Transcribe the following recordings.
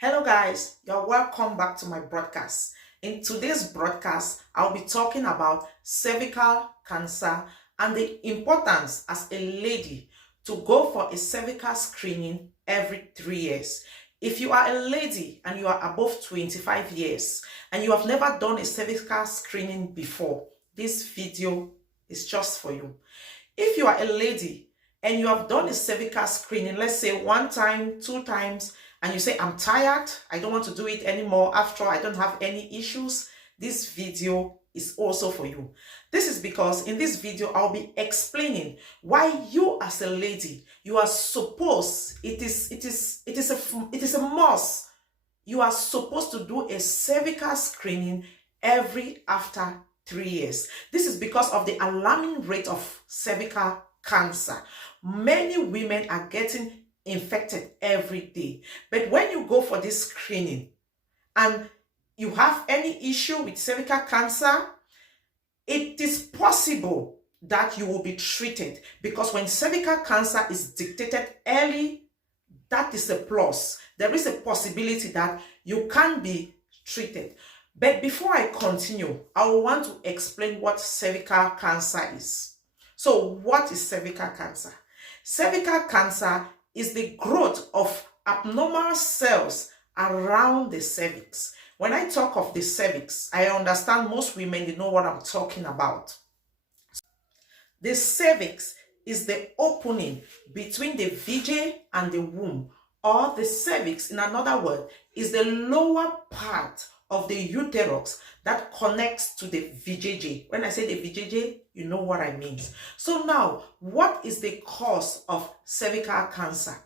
Hello guys, you're welcome back to my broadcast. In today's broadcast, I'll be talking about cervical cancer and the importance as a lady to go for a cervical screening every 3 years. If you are a lady and you are above 25 years and you have never done a cervical screening before, this video is just for you. If you are a lady and you have done a cervical screening, let's say 1 time, 2 times, and you say, I'm tired, I don't want to do it anymore, after all, I don't have any issues, this video is also for you. This is because in this video, I'll be explaining why you as a lady, you are supposed, it is a must, you are supposed to do a cervical screening every after 3 years. This is because of the alarming rate of cervical cancer. Many women are getting infected every day. But when you go for this screening and you have any issue with cervical cancer, it is possible that you will be treated, because when cervical cancer is detected early, that is a plus. There is a possibility that you can be treated. But before I continue, I will want to explain what cervical cancer is. So what is cervical cancer? Cervical cancer is the growth of abnormal cells around the cervix. When I talk of the cervix, I understand most women, they know what I'm talking about. The cervix is the opening between the vagina and the womb, or the cervix, in another word, is the lower part of the uterus that connects to the vajayjay. When I say the vajayjay, you know what I mean. So now, what is the cause of cervical cancer?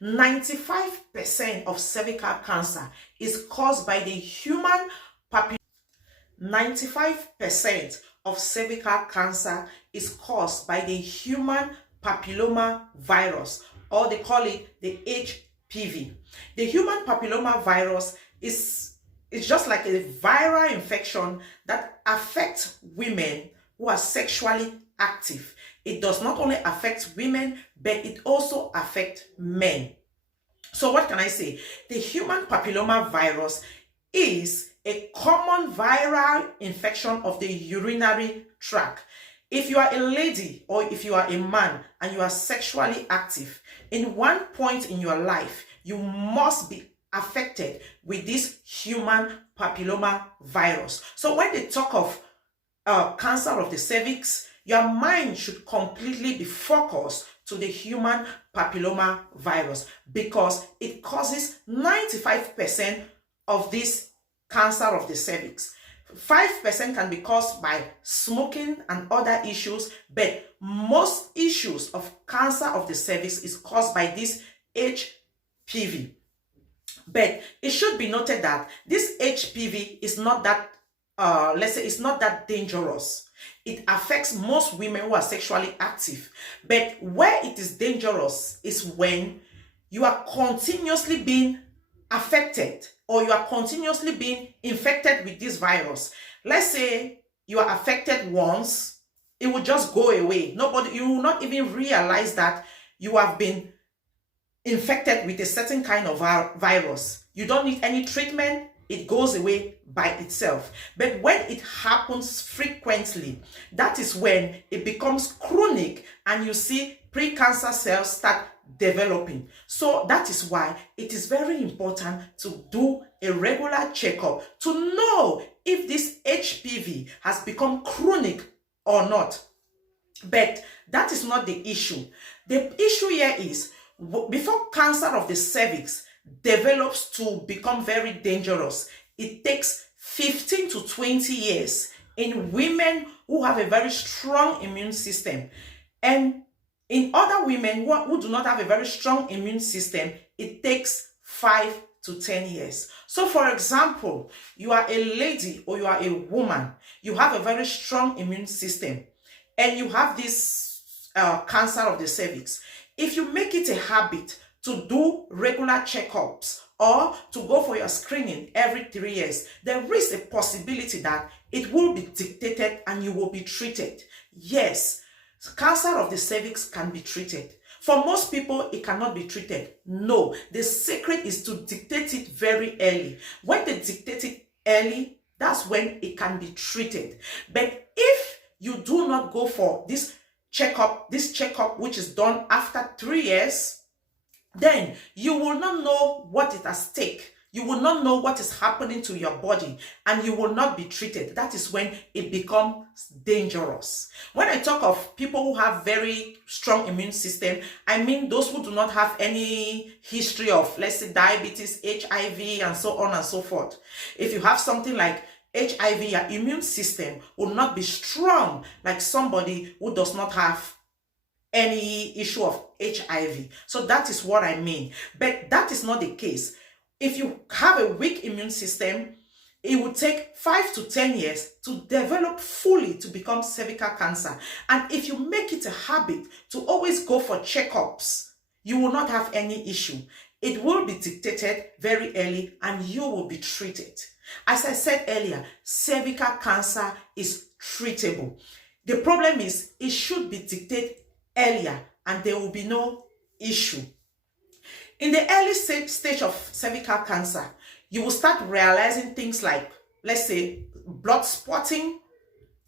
95% of cervical cancer is caused by the human papilloma. 95% of cervical cancer is caused by the human papilloma virus, or they call it the HPV. The human papilloma virus is just like a viral infection that affects women who are sexually active. It does not only affect women, but it also affects men. So what can I say? The human papilloma virus is a common viral infection of the urinary tract. If you are a lady or if you are a man and you are sexually active, in one point in your life, you must be affected with this human papilloma virus. So when they talk of cancer of the cervix, your mind should completely be focused to the human papilloma virus, because it causes 95% of this cancer of the cervix. 5% can be caused by smoking and other issues, but most issues of cancer of the cervix is caused by this HPV. But it should be noted that this HPV is not that, let's say, it's not that dangerous. It affects most women who are sexually active. But where it is dangerous is when you are continuously being affected, or you are continuously being infected with this virus. Let's say you are affected once, it will just go away. You will not even realize that you have been infected with a certain kind of virus. You don't need any treatment, it goes away by itself. But when it happens frequently, that is when it becomes chronic and you see precancer cells start developing. So that is why it is very important to do a regular checkup to know if this HPV has become chronic or not. But that is not the issue. The issue here is, before cancer of the cervix develops to become very dangerous, it takes 15 to 20 years in women who have a very strong immune system. And in other women who do not have a very strong immune system, it takes 5 to 10 years. So for example, you are a lady or you are a woman, you have a very strong immune system, and you have this cancer of the cervix. If you make it a habit to do regular checkups or to go for your screening every 3 years, there is a possibility that it will be detected and you will be treated. Yes, cancer of the cervix can be treated. For most people, it cannot be treated. No, the secret is to dictate it very early. When they dictate it early, that's when it can be treated. But if you do not go for this checkup which is done after 3 years, then you will not know what is at stake. You will not know what is happening to your body, and you will not be treated. That is when it becomes dangerous. When I talk of people who have very strong immune system, I mean those who do not have any history of, let's say, diabetes, HIV, and so on and so forth. If you have something like HIV, your immune system will not be strong like somebody who does not have any issue of HIV. So that is what I mean. But that is not the case. If you have a weak immune system, it will take 5 to 10 years to develop fully to become cervical cancer. And if you make it a habit to always go for checkups, you will not have any issue. It will be dictated very early and you will be treated. As I said earlier, cervical cancer is treatable. The problem is it should be dictated earlier and there will be no issue. In the early stage of cervical cancer, you will start realizing things like, let's say, blood spotting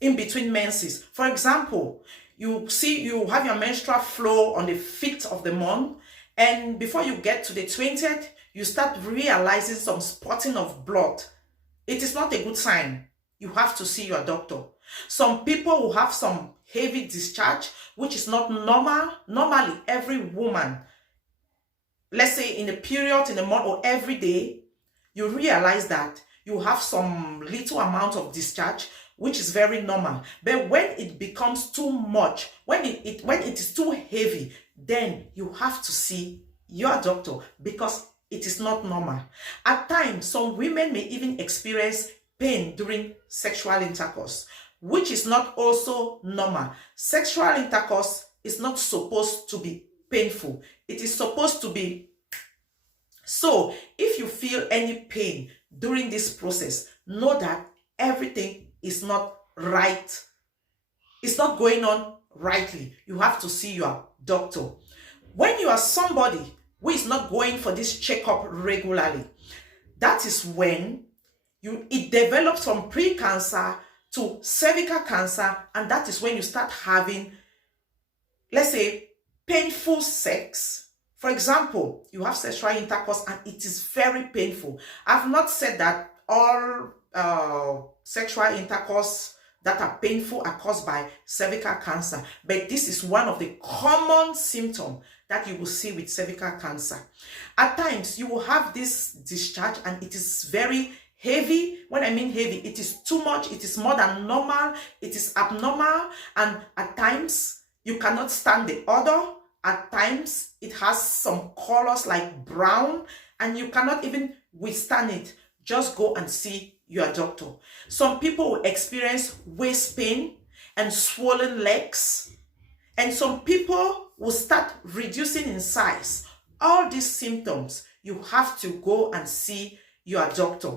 in between menses. For example, you have your menstrual flow on the 5th of the month, and before you get to the 20th, you start realizing some spotting of blood. It is not a good sign. You have to see your doctor. Some people will have some heavy discharge, which is not normal. Normally, every woman, let's say in a period, in a month, or every day, you realize that you have some little amount of discharge, which is very normal. But when it becomes too much, when it is too heavy, then you have to see your doctor because it is not normal. At times, some women may even experience pain during sexual intercourse, which is not also normal. Sexual intercourse is not supposed to be painful. It is supposed to be. So if you feel any pain during this process, know that everything is not right. It's not going on rightly. You have to see your doctor. When you are somebody who is not going for this checkup regularly, that is when it develops from pre-cancer to cervical cancer, and that is when you start having, let's say, painful sex. For example, you have sexual intercourse and it is very painful. I've not said that all sexual intercourse that are painful are caused by cervical cancer, but this is one of the common symptoms that you will see with cervical cancer. At times, you will have this discharge and it is very heavy. When I mean heavy, it is too much, it is more than normal, it is abnormal, and at times, you cannot stand the odor. At times, it has some colors like brown, and you cannot even withstand it. Just go and see your doctor. Some people will experience waist pain and swollen legs, and some people will start reducing in size. All these symptoms, you have to go and see your doctor.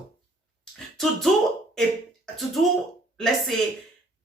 To do, let's say,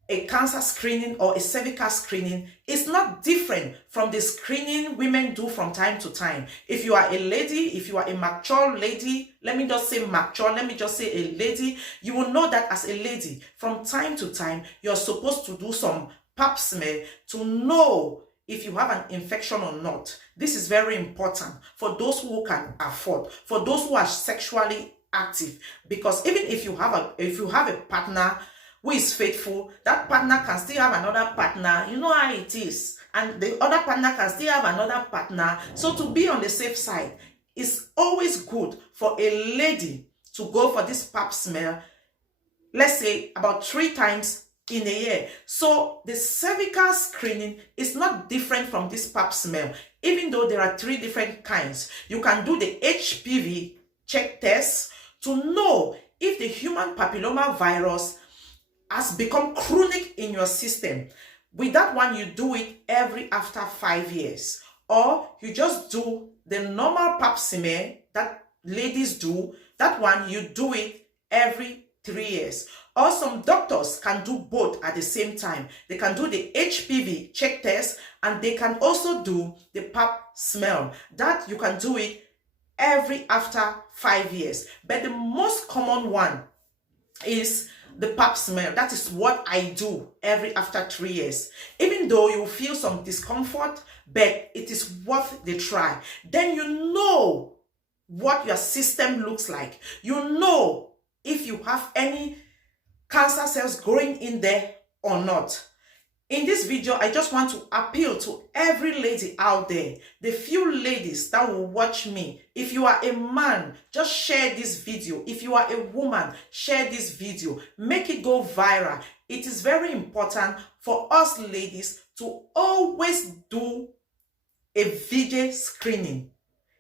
a cancer screening or a cervical screening is not different from the screening women do from time to time. If you are a lady, if you are a mature lady, let me just say mature, let me just say a lady, you will know that as a lady, from time to time, you're supposed to do some pap smear to know if you have an infection or not. This is very important for those who can afford, for those who are sexually active, because even if you have a partner who is faithful, that partner can still have another partner. You know how it is. And the other partner can still have another partner. So to be on the safe side, it's always good for a lady to go for this pap smear, let's say about 3 times in a year. So the cervical screening is not different from this pap smear, even though there are 3 different kinds. You can do the HPV check test to know if the human papilloma virus has become chronic in your system. With that one, you do it after 5 years. Or you just do the normal pap smear that ladies do. That one, you do it every 3 years. Or some doctors can do both at the same time. They can do the HPV check test and they can also do the pap smear. That you can do it every after 5 years. But the most common one is the pap smear. That is what I do every after 3 years. Even though you feel some discomfort, but it is worth the try. Then you know what your system looks like. You know if you have any cancer cells growing in there or not. In this video, I just want to appeal to every lady out there, the few ladies that will watch me. If you are a man, just share this video. If you are a woman, share this video. Make it go viral. It is very important for us ladies to always do a VJ screening.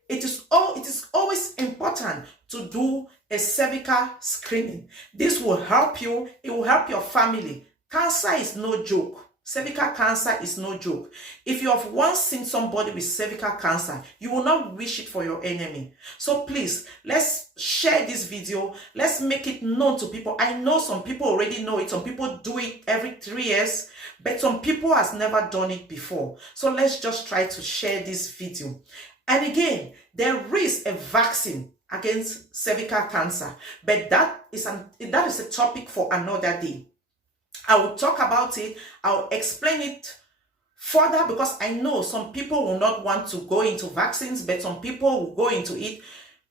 It is always important to do a cervical screening. This will help you. It will help your family. Cancer is no joke. Cervical cancer is no joke. If you have once seen somebody with cervical cancer, you will not wish it for your enemy. So please, let's share this video. Let's make it known to people. I know some people already know it. Some people do it every 3 years, but some people has never done it before. So let's just try to share this video. And again, there is a vaccine against cervical cancer, but that is a topic for another day. I will talk about it. I'll explain it further because I know some people will not want to go into vaccines, but some people will go into it.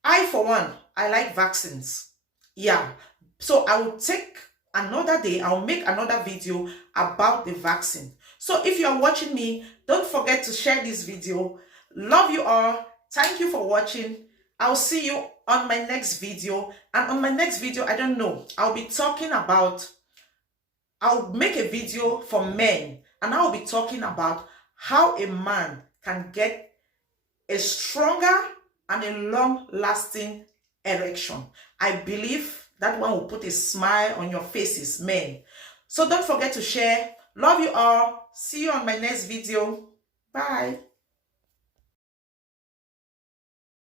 I, for one, I like vaccines. Yeah. So I will take another day. I'll make another video about the vaccine. So if you are watching me, don't forget to share this video. Love you all. Thank you for watching. I'll see you on my next video. And on my next video, I don't know, I'll make a video for men, and I'll be talking about how a man can get a stronger and a long-lasting erection. I believe that one will put a smile on your faces, men. So don't forget to share. Love you all. See you on my next video. Bye.